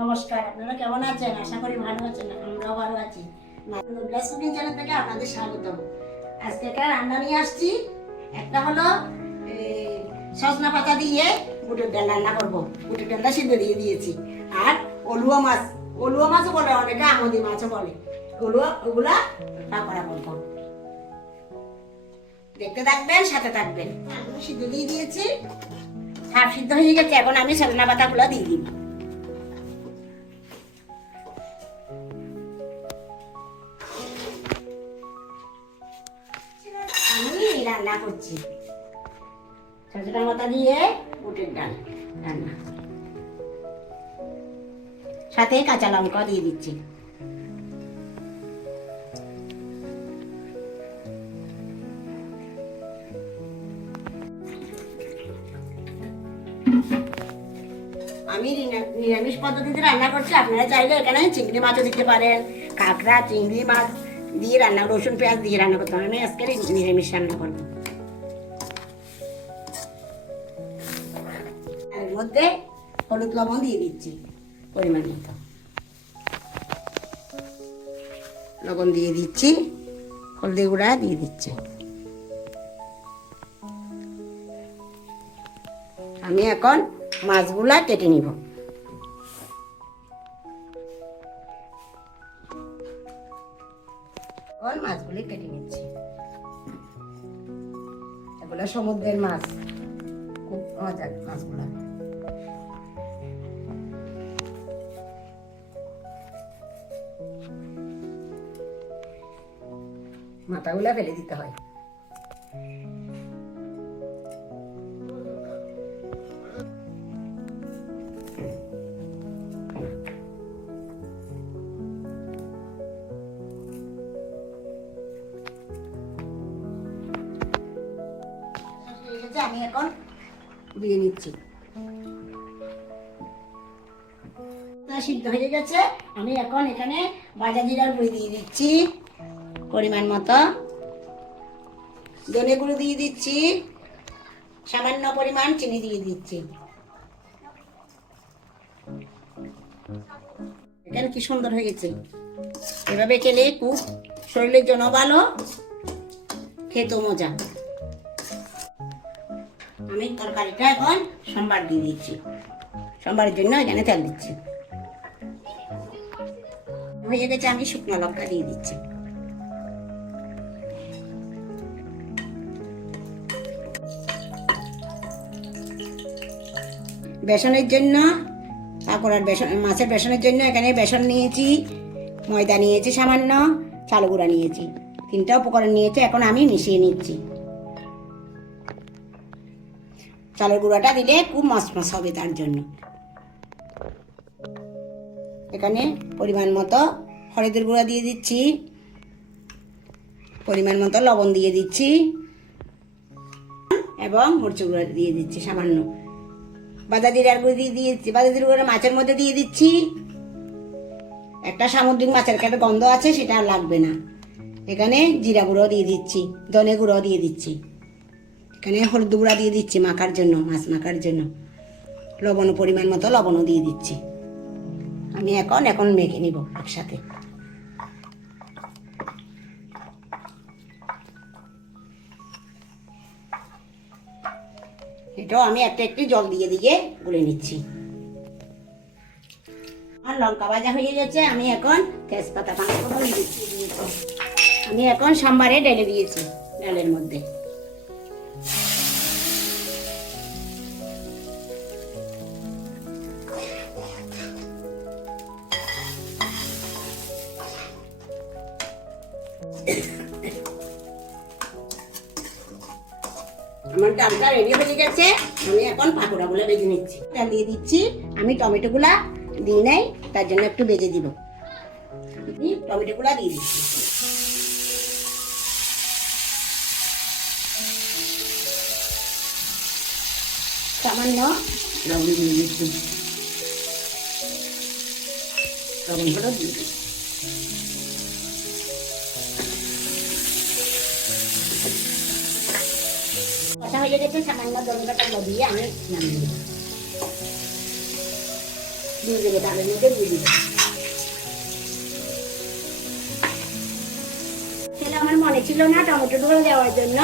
নমস্কার, আপনারা কেমন আছেন? আশা করি ভালো আছেন। আমরাও ভালো আছি। নুডলস কুকিং চ্যানেল থেকে আপনাদের স্বাগতম। আজকে একটা রান্না নিয়ে আসছি। একটা হলো সজনা পাতা দিয়ে বুটের ডাল রান্না করবো। বুটের ডালটা সিদ্ধ দিয়ে দিয়েছি। আর অলুয়া মাছ, অলুয়া মাছও বলে অনেকে, আমদি মাছও বলে। ওগুলা পাকোড়া করবো। দেখতে থাকবেন, সাথে থাকবেন। আলু সিদ্ধ দিয়ে দিয়েছি, হাফ সিদ্ধ হয়ে গেছে। এখন আমি সজনা পাতাগুলো দিয়ে দিব। আমি রান্না করছি সজনা পাতা দিয়ে বুটের ডাল রান্না, সাথে কাঁচা লঙ্কা দিয়ে দিচ্ছি। আমি নিরামিষ পদ্ধতিতে রান্না করছি। আপনারা চাইলে এখানে চিংড়ি মাছও দিতে পারেন। কাঁকড়া, চিংড়ি মাছ দিয়ে রান্না, রসুন পেঁয়াজ দিয়ে রান্না করতে হবে। আমি আজকে নিরামিষ রান্না করবো। এর মধ্যে হলুদ লবণ দিয়ে দিচ্ছি পরিমাণ মতো। লবণ দিয়ে দিচ্ছি, হলদি গুঁড়া দিয়ে দিচ্ছি। আমি এখন মাছগুলা কেটে নিব। এখন মাছগুলি কেটে নিচ্ছি। এগুলো সমুদ্রের মাছ, খুব মজার মাছগুলা। মাথাগুলা ফেলে দিতে হয়। আমি এখন দিয়ে নিচ্ছি। সিদ্ধ হয়ে গেছে। আমি এখন এখানে ভাজা জিরার গুঁড়ি দিয়ে দিচ্ছি পরিমাণ মতো। ধনে গুঁড়ো দিয়ে দিচ্ছি, সামান্য পরিমাণ চিনি দিয়ে দিচ্ছি। এখানে কি সুন্দর হয়ে গেছে। এভাবে খেলে খুব শরীরের জন্য ভালো, খেতেও মজা। আমি তরকারিটা এখন সম্বার দিয়ে দিচ্ছি। সম্বারের জন্য এখানে তেল দিচ্ছি। হয়ে গেছে, আমি শুকনো লঙ্কা দিয়ে দিচ্ছি। বেসনের জন্য, পাকোড়ার বেসন, মাছের বেসনের জন্য এখানে বেসন নিয়েছি, ময়দা নিয়েছি সামান্য, চাল গুঁড়া নিয়েছি। তিনটা উপকরণ নিয়েছি। এখন আমি মিশিয়ে নিচ্ছি। চালের গুঁড়াটা দিলে খুব মচমচ হবে, তার জন্য। এখানে পরিমাণ মতো হলুদের গুঁড়া দিয়ে দিচ্ছি, পরিমাণ মতো লবণ দিয়ে দিচ্ছি এবং মরিচের গুঁড়া দিয়ে দিচ্ছি সামান্য। বাদা জিরার গুঁড়ো দিয়ে দিয়েছি। বাদা জিরার গুঁড়ো মাছের মধ্যে দিয়ে দিচ্ছি। একটা সামুদ্রিক মাছের একটা গন্ধ আছে, সেটা আর লাগবে না। এখানে জিরা গুঁড়ো দিয়ে দিচ্ছি, ধনে গুঁড়ো দিয়ে দিচ্ছি। এখানে হলুদ গুঁড়া দিয়ে দিচ্ছি মাখার জন্য, মাছ মাখার জন্য। লবণ পরিমাণ মতো লবণও দিয়ে দিচ্ছি। আমি এখন মেখে নিব একসাথে। এটাও আমি একটু জল দিয়ে দিয়ে গুলে নিচ্ছি। আর লঙ্কা ভাজা হয়ে গেছে। আমি এখন তেজপাতা পাঁচফোড়ন দিয়েছি। আমি এখন সম্বারে ঢেলে দিয়েছি ডালের মধ্যে। আমার ডালটা রেডি হয়ে গেছে। আমি এখন পাকোড়াগুলো ভেজে নিচ্ছি। ডাল দিয়ে দিচ্ছি। আমি টমেটোগুলা দিই নাই, তার জন্য একটু ভেজে দিব। টমেটোগুলা দিয়ে দিচ্ছি। সামান্য লবণ দিয়ে দিচ্ছি। লবণ হলুদ দিয়ে দিচ্ছি। কষা হয়ে গেছে, সামান্য ধনে পাতা দিয়ে আমি নামিয়ে দেব। দিয়ে দেবো, ডালের মধ্যে দিয়ে দেবো। তাহলে আমার মনে ছিল না টমেটো ধরে দেওয়ার জন্য,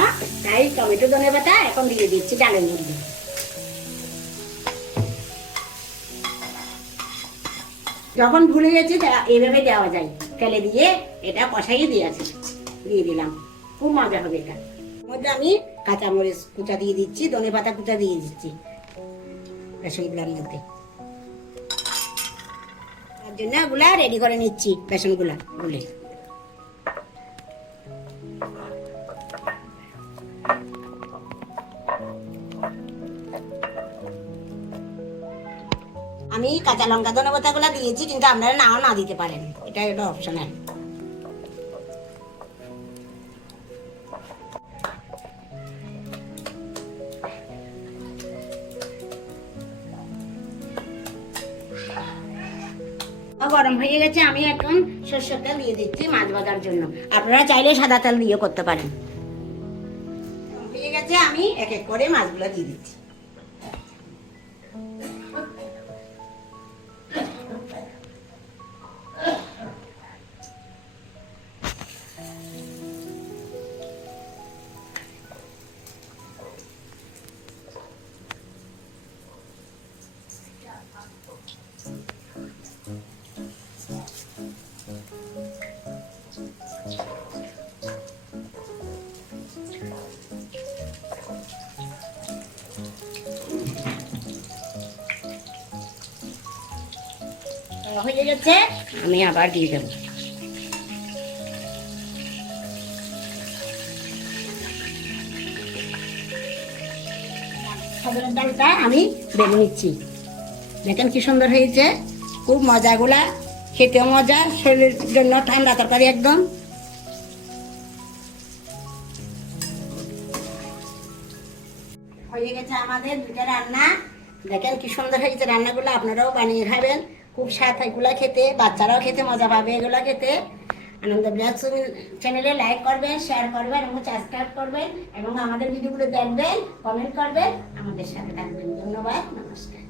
তাই টমেটো ধনেপাতা এখন দিয়ে দিচ্ছি ডালের মধ্যে। যখন ভুলে গেছি এইভাবে দেওয়া যায়, ফেলে দিয়ে এটা কষাইয়ে দিয়ে দিলাম, খুব মজা হবে। এটা মধ্যে আমি কাঁচামরিচ কুচা দিয়ে দিচ্ছি, ধনেপাতা কুচা দিয়ে দিচ্ছি বেসনগুলোর মধ্যে। তার জন্য ওগুলা রেডি করে নিচ্ছি, বেসনগুলা গুলে। আমি কাঁচা লঙ্কা ধনেপাতা গুলা দিয়েছি, কিন্তু আপনারা নাও না দিতে পারেন, এটা একটা অপশনাল। গরম হয়ে গেছে, আমি এখন সরষের তেল দিয়ে দিচ্ছি মাছ ভাজার জন্য। আপনারা চাইলে সাদা তেল দিয়ে করতে পারেন। হয়ে গেছে, আমি এক এক করে মাছগুলো দিয়ে দিচ্ছি। হয়ে গেছে, আমি আবার দিয়ে দেবো। খাবারের ডালটা আমি বেলে নিচ্ছি। দেখেন কি সুন্দর হয়েছে, খুব মজাগুলা, খেতেও মজা, শরীরের জন্য ঠান্ডা তরকারি একদম। হয়ে গেছে আমাদের দুটা রান্না। দেখেন কি সুন্দর হয়েছে রান্নাগুলো, আপনারাও বানিয়ে খাবেন, খুব স্বাদ এগুলা খেতে, বাচ্চারাও খেতে মজা পাবে এগুলা খেতে। আনন্দ ব্লগ চ্যানেলে লাইক করবেন, শেয়ার করবেন এবং সাবস্ক্রাইব করবেন, এবং আমাদের ভিডিওগুলো দেখবেন, কমেন্ট করবেন, আমাদের সাথে থাকবেন। ধন্যবাদ, নমস্কার।